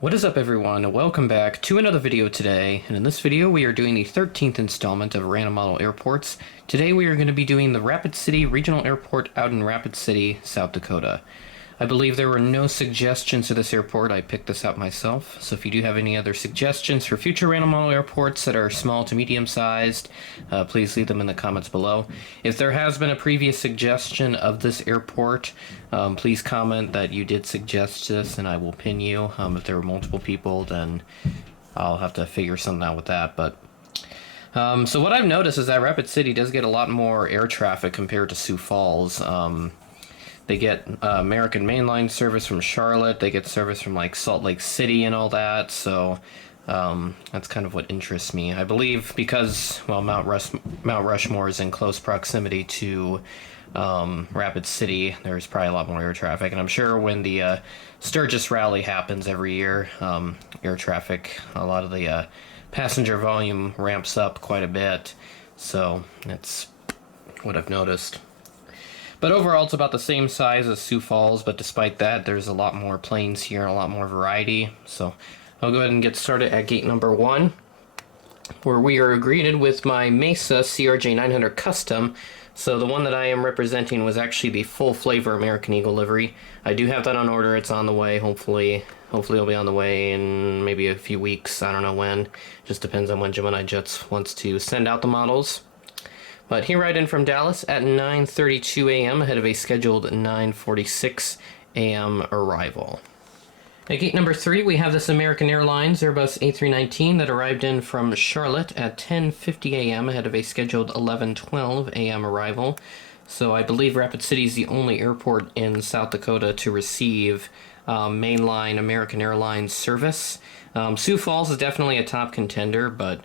What is up, everyone? Welcome back to another video today, and in this video we are doing the 13th installment of Random Model Airports. Today we are going to be doing the Rapid City Regional Airport out in Rapid City, South Dakota. I believe there were no suggestions to this airport. I picked this out myself, so if you do have any other suggestions for future Random Model Airports that are small to medium sized, please leave them in the comments below. If there has been a previous suggestion of this airport, please comment that you did suggest this and I will pin you. If there were multiple people, then I'll have to figure something out with that. But so what I've noticed is that Rapid City does get a lot more air traffic compared to Sioux Falls. They get American mainline service from Charlotte. They get service from like Salt Lake City and all that. So that's kind of what interests me. I believe because, well, Mount Rushmore is in close proximity to Rapid City, there's probably a lot more air traffic. And I'm sure when the Sturgis rally happens every year, air traffic, a lot of the passenger volume ramps up quite a bit. So that's what I've noticed. But overall, it's about the same size as Sioux Falls, but despite that, there's a lot more planes here, a lot more variety. So I'll go ahead and get started at gate number 1, where we are greeted with my Mesa CRJ 900 Custom. So the one that I am representing was actually the full flavor American Eagle livery. I do have that on order. It's on the way. Hopefully it'll be on the way in maybe a few weeks. I don't know when. Just depends on when Gemini Jets wants to send out the models. But he ride in from Dallas at 9:32 a.m. ahead of a scheduled 9:46 a.m. arrival. At gate number 3, we have this American Airlines Airbus A319 that arrived in from Charlotte at 10:50 a.m. ahead of a scheduled 11:12 a.m. arrival. So I believe Rapid City is the only airport in South Dakota to receive mainline American Airlines service. Sioux Falls is definitely a top contender, but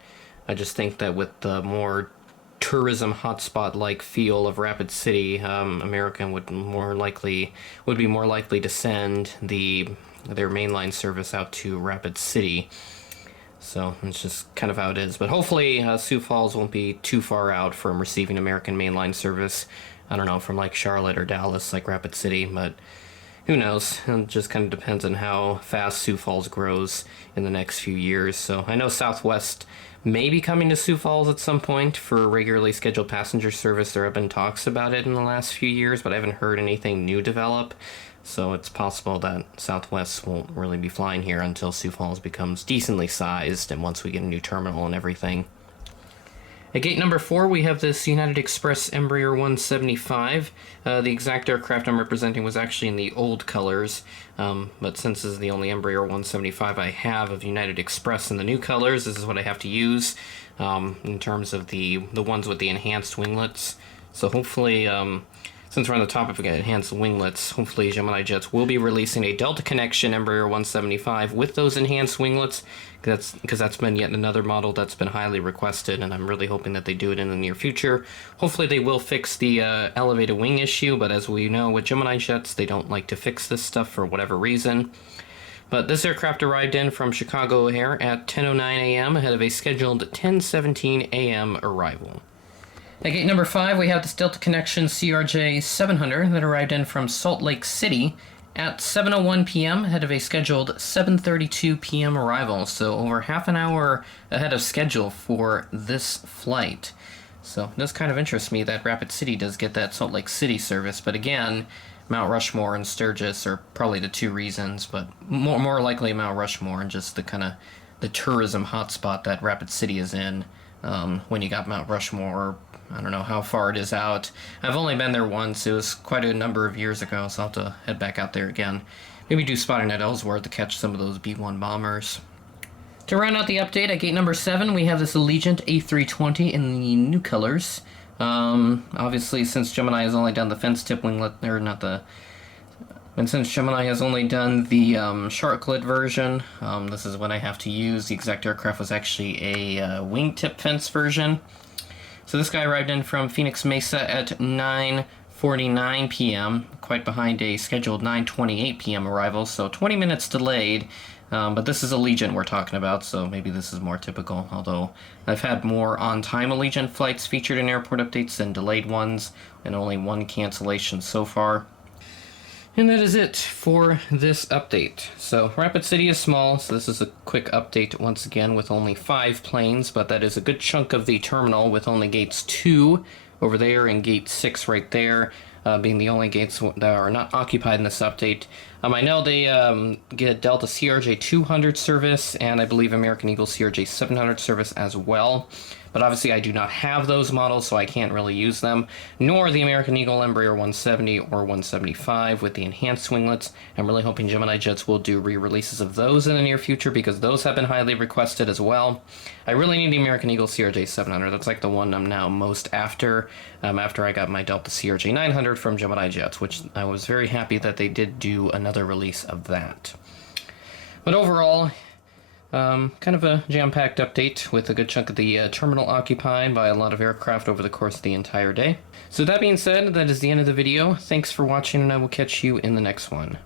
I just think that with the more tourism hotspot like feel of Rapid City, American would be more likely to send their mainline service out to Rapid City. So it's just kind of how it is. But hopefully Sioux Falls won't be too far out from receiving American mainline service. I don't know, from like Charlotte or Dallas like Rapid City, but who knows? It just kind of depends on how fast Sioux Falls grows in the next few years. So I know Southwest may be coming to Sioux Falls at some point for regularly scheduled passenger service. There have been talks about it in the last few years, but I haven't heard anything new develop. So it's possible that Southwest won't really be flying here until Sioux Falls becomes decently sized and once we get a new terminal and everything. At gate number 4, we have this United Express Embraer 175. The exact aircraft I'm representing was actually in the old colors, but since this is the only Embraer 175 I have of United Express in the new colors, this is what I have to use in terms of the ones with the enhanced winglets. So hopefully, since we're on the topic of enhanced winglets, hopefully Gemini Jets will be releasing a Delta Connection Embraer 175 with those enhanced winglets, because that's been yet another model that's been highly requested, and I'm really hoping that they do it in the near future. Hopefully they will fix the elevated wing issue, but as we know with Gemini Jets, they don't like to fix this stuff for whatever reason. But this aircraft arrived in from Chicago O'Hare at 10:09 a.m. ahead of a scheduled 10:17 a.m. arrival. At gate number 5, we have this Delta Connection CRJ 700 that arrived in from Salt Lake City at 7:01 p.m. ahead of a scheduled 7:32 p.m. arrival. So over half an hour ahead of schedule for this flight. So it does kind of interest me that Rapid City does get that Salt Lake City service. But again, Mount Rushmore and Sturgis are probably the two reasons, but more likely Mount Rushmore and just the kind of the tourism hotspot that Rapid City is in. When you got Mount Rushmore, I don't know how far it is out. I've only been there once. It was quite a number of years ago, so I'll have to head back out there again. Maybe do spotting at Ellsworth to catch some of those B-1 bombers. To round out the update, at gate number 7, we have this Allegiant A320 in the new colors. Obviously, since Gemini has only done the fence tip winglet, and since Gemini has only done the sharklet version, this is what I have to use. The exact aircraft was actually a wingtip fence version. So this guy arrived in from Phoenix Mesa at 9:49 p.m., quite behind a scheduled 9:28 p.m. arrival, so 20 minutes delayed. But this is Allegiant we're talking about, so maybe this is more typical, although I've had more on-time Allegiant flights featured in airport updates than delayed ones, and only one cancellation so far. And that is it for this update. So Rapid City is small, so this is a quick update once again with only 5 planes, but that is a good chunk of the terminal with only gates 2 over there and gate 6 right there, being the only gates that are not occupied in this update. I know they get Delta CRJ 200 service, and I believe American Eagle CRJ 700 service as well. But obviously I do not have those models, so I can't really use them, nor the American Eagle Embraer 170 or 175 with the enhanced winglets. I'm really hoping Gemini Jets will do re-releases of those in the near future, because those have been highly requested as well. I really need the American Eagle CRJ 700. That's like the one I'm now most after I got my Delta CRJ 900 from Gemini Jets, which I was very happy that they did do another release of that. But overall, kind of a jam-packed update with a good chunk of the terminal occupied by a lot of aircraft over the course of the entire day. So that being said, that is the end of the video. Thanks for watching, and I will catch you in the next one.